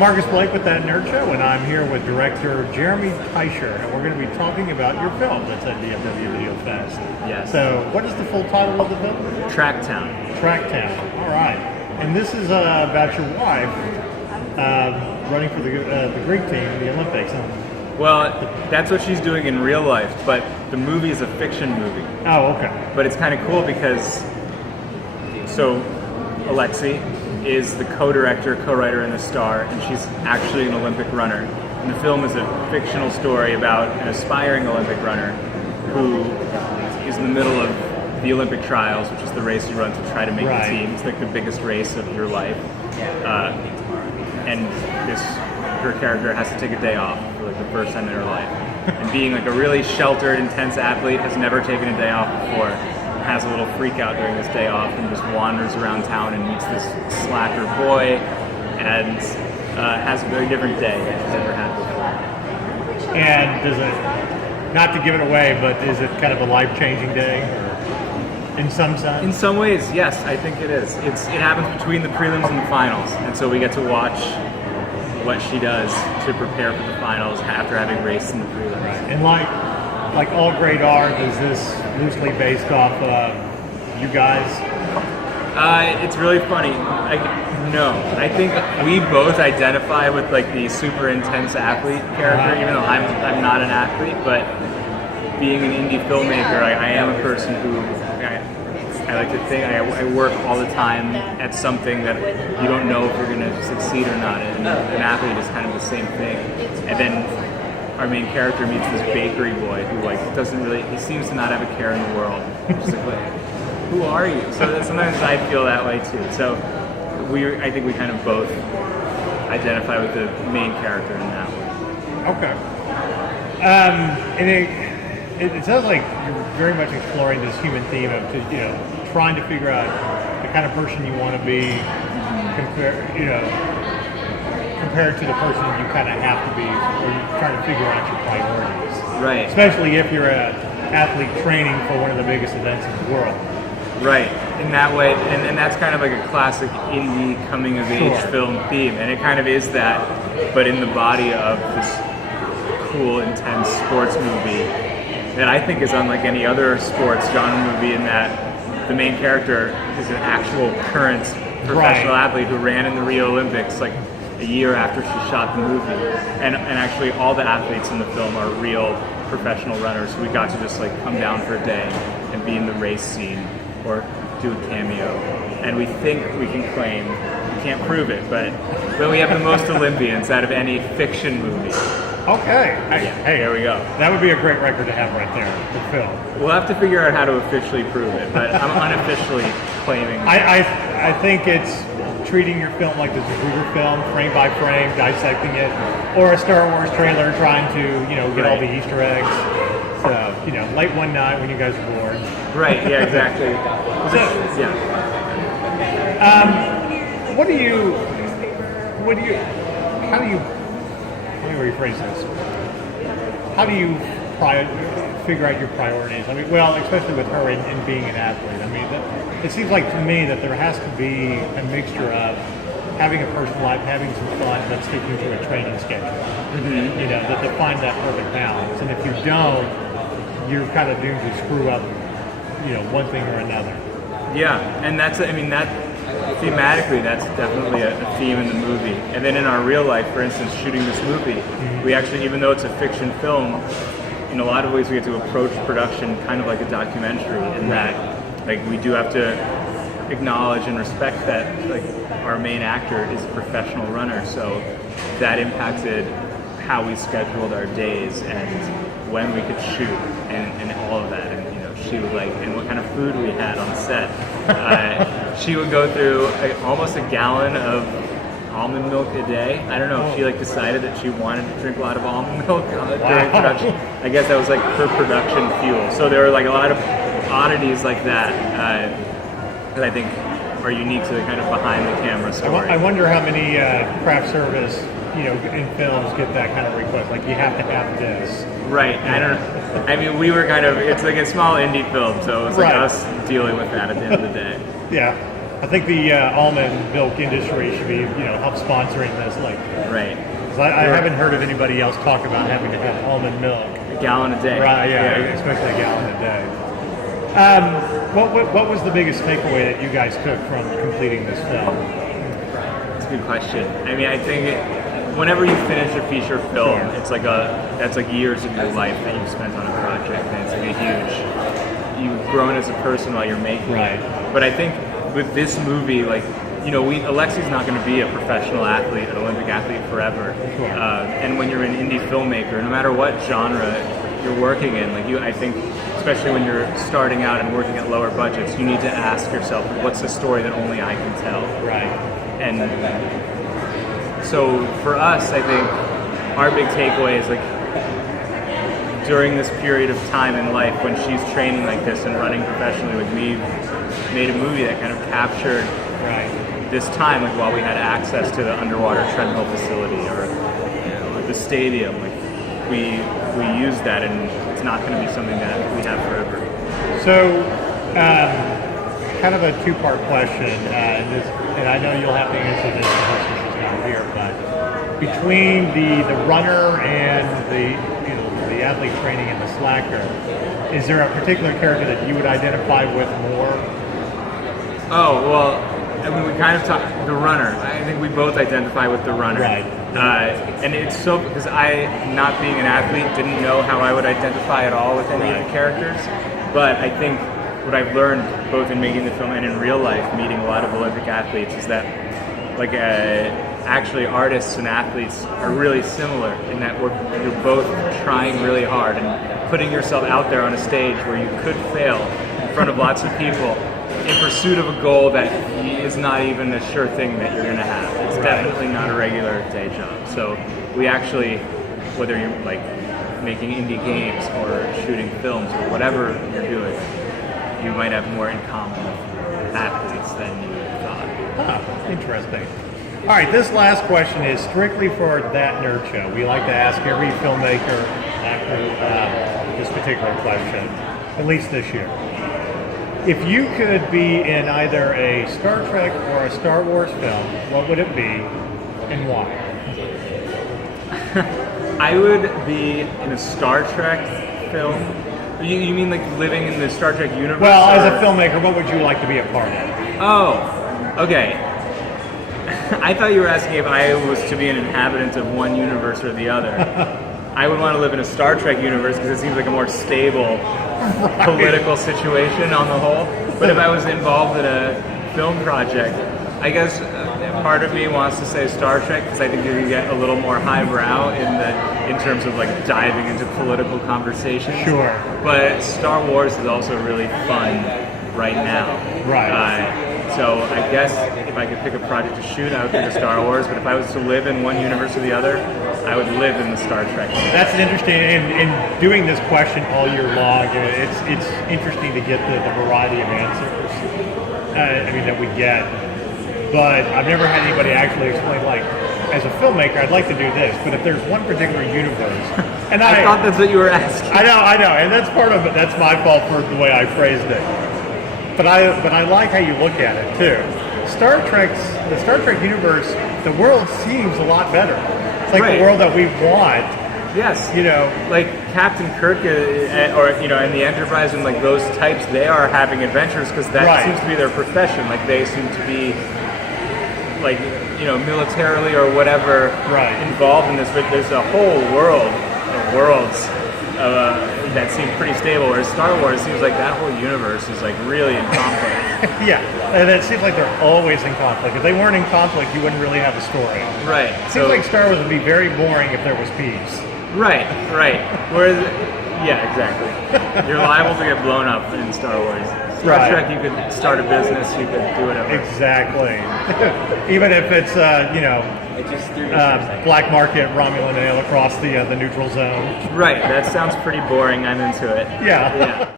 Marcus Blake with That Nerd Show, and I'm here with director Jeremy Teicher, and we're going to be talking about your film that's at DFW VideoFest. Yes. So, what is the full title of the film? TRACKTOWN. TRACKTOWN. All right. And this is about your wife running for the Greek team in the Olympics. Well, that's what she's doing in real life, but the movie is a fiction movie. Oh, okay. But it's kind of cool because, Alexi is the co-director, co-writer, and the star, and she's actually an Olympic runner. And the film is a fictional story about an aspiring Olympic runner who is in the middle of the Olympic trials, which is the race you run to try to make the team. It's like the biggest race of your life. And her character has to take a day off for like the first time in her life. And being like a really sheltered, intense athlete, has never taken a day off before, has a little freak out during this day off and just wanders around town and meets this slacker boy and has a very different day than she's ever had before. And does it, not to give it away, but is it kind of a life-changing day? In some sense? In some ways, yes, I think it is. It happens between the prelims and the finals, and so we get to watch what she does to prepare for the finals after having raced in the prelims. Right. And like all great art, is this loosely based off you guys? It's really funny. No, I think we both identify with like the super intense athlete character, even though I'm not an athlete. But being an indie filmmaker, I am a person who I like to think I work all the time at something that you don't know if you're going to succeed or not. And an athlete is kind of the same thing. And then our main character meets this bakery boy who he seems to not have a care in the world. Just like, who are you? So sometimes I feel that way too. So I think we kind of both identify with the main character in that way. Okay. And it sounds like you're very much exploring this human theme of trying to figure out the kind of person you want to be compared to the person you kind of have to be, or you're trying to figure out your priorities. Right. Especially if you're an athlete training for one of the biggest events in the world. Right. In that way, and that's kind of like a classic indie coming-of-age film theme, and it kind of is that, but in the body of this cool, intense sports movie that I think is unlike any other sports genre movie in that the main character is an actual current professional athlete who ran in the Rio Olympics like a year after she shot the movie. And actually all the athletes in the film are real professional runners. So we got to just like come down for a day and be in the race scene or do a cameo. And we think we can claim, we can't prove it, but we have the most Olympians out of any fiction movie. Okay. Hey, there we go. That would be a great record to have right there, the film. We'll have to figure out how to officially prove it, but I'm unofficially claiming. I think it's treating your film like the Zapruder film, frame by frame, dissecting it, or a Star Wars trailer trying to, get all the Easter eggs. So, late one night when you guys are bored. Right, yeah, exactly. Let me rephrase this. How do you figure out your priorities? I mean, well, especially with her in being an athlete. I mean, it seems like to me that there has to be a mixture of having a personal life, having some fun, but sticking to a training schedule. Mm-hmm. To find that perfect balance. And if you don't, you're kind of doomed to screw up, one thing or another. Yeah, and thematically, that's definitely a theme in the movie. And then in our real life, for instance, shooting this movie, we actually, even though it's a fiction film, in a lot of ways we get to approach production kind of like a documentary in that, like, we do have to acknowledge and respect that, like, our main actor is a professional runner, so that impacted how we scheduled our days and when we could shoot and all of that. And she would and what kind of food we had on set. She would go through almost a gallon of almond milk a day. I don't know if she decided that she wanted to drink a lot of almond milk during production. I guess that was her production fuel. So there were a lot of oddities like that that I think are unique to the kind of behind the camera story. I wonder how many craft service in films get that kind of request. Like, you have to have this. Right. I mean, we were it's like a small indie film, so it was us dealing with that at the end of the day. Yeah. I think the almond milk industry should be, help sponsoring this. Like, Right. 'cause I haven't heard of anybody else talk about having to have almond milk. A gallon a day. Right, yeah, especially a gallon a day. What was the biggest takeaway that you guys took from completing this film? That's a good question. I mean, I think whenever you finish a feature film, Sure. it's like that's like years of your life that you've spent on a project, and it's like a huge. You've grown as a person while you're making Right. it. But I think with this movie, like, Alexi's not going to be a professional athlete, an Olympic athlete forever. Sure. And when you're an indie filmmaker, no matter what genre you're working in, I think, especially when you're starting out and working at lower budgets, you need to ask yourself, what's the story that only I can tell? Right. And so for us, I think our big takeaway is during this period of time in life when she's training like this and running professionally, we've made a movie that kind of captured this time, while we had access to the underwater treadmill facility or the stadium. We used that, and it's not going to be something that we have forever. So, kind of a two-part question, and I know you'll have to answer this because she's not here, but between the runner and the athlete training and the slacker, is there a particular character that you would identify with more? Oh, well, I mean, we kind of talked the runner. I think we both identify with the runner. Right. And it's so, because I, not being an athlete, didn't know how I would identify at all with any of the characters. But I think what I've learned, both in making the film and in real life, meeting a lot of Olympic athletes, is that actually artists and athletes are really similar in that you're both trying really hard and putting yourself out there on a stage where you could fail in front of lots of people in pursuit of a goal that is not even a sure thing that you're going to have. It's definitely not a regular day job. So we actually, whether you're making indie games or shooting films or whatever you're doing, you might have more in common with athletes than you thought. Interesting. All right, this last question is strictly for That Nerd Show. We like to ask every filmmaker this particular question, at least this year. If you could be in either a Star Trek or a Star Wars film, what would it be and why? I would be in a Star Trek film. You mean living in the Star Trek universe? Well, as a filmmaker, what would you like to be a part of? Oh, okay. I thought you were asking if I was to be an inhabitant of one universe or the other. I would want to live in a Star Trek universe because it seems like a more stable political situation on the whole. But if I was involved in a film project, I guess part of me wants to say Star Trek because I think you can get a little more highbrow in terms of diving into political conversations. Sure. But Star Wars is also really fun right now. Right. So I guess if I could pick a project to shoot, I would pick a Star Wars. But if I was to live in one universe or the other, I would live in the Star Trek universe. That's an interesting, and doing this question all year long, it's interesting to get the variety of answers. That we get. But I've never had anybody actually explain, as a filmmaker, I'd like to do this, but if there's one particular universe, and I thought that's what you were asking. I know, and that's part of it. That's my fault for the way I phrased it. But I like how you look at it too. The Star Trek universe, the world seems a lot better. It's like the world that we want. Yes. Like Captain Kirk, and the Enterprise and those types, they are having adventures because that seems to be their profession. They seem to be militarily or whatever involved in this. But there's a whole world of worlds that seem pretty stable, whereas Star Wars seems like that whole universe is really in conflict. Yeah, and it seems like they're always in conflict. If they weren't in conflict, you wouldn't really have a story. Right. It seems like Star Wars would be very boring if there was peace. Right. Whereas, yeah, exactly. You're liable to get blown up in Star Wars. Star Trek, you could start a business, you could do whatever. Exactly. Even if it's black market Romulan ale across the neutral zone. Right. That sounds pretty boring. I'm into it. Yeah.